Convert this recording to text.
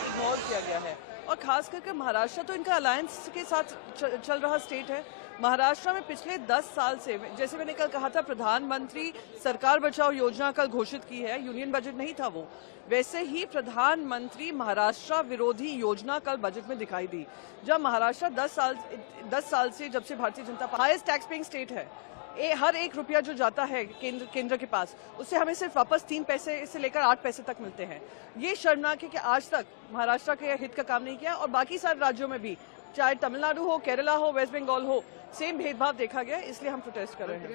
Ignore किया गया है और खास करके महाराष्ट्र तो इनका अलायंस के साथ चल रहा स्टेट है। महाराष्ट्र में पिछले 10 साल से, जैसे मैंने कल कहा था, प्रधानमंत्री सरकार बचाओ योजना कल घोषित की है, यूनियन बजट नहीं था वो, वैसे ही प्रधानमंत्री महाराष्ट्र विरोधी योजना कल बजट में दिखाई दी। जब महाराष्ट्र 10 साल से, जब से Bharatiya Janata party highest tax paying state है, हर 1 रुपया जो जाता है केंद्र के पास, उससे हमें सिर्फ वापस 3 पैसे से लेकर 8 पैसे तक मिलते हैं। ये शर्मनाक है कि आज तक महाराष्ट्र के हित का काम नहीं किया और बाकी सारे राज्यों में भी, चाहे तमिलनाडु हो, केरला हो, वेस्ट बंगाल हो, सेम भेदभाव देखा गया। इसलिए हम प्रोटेस्ट कर रहे हैं।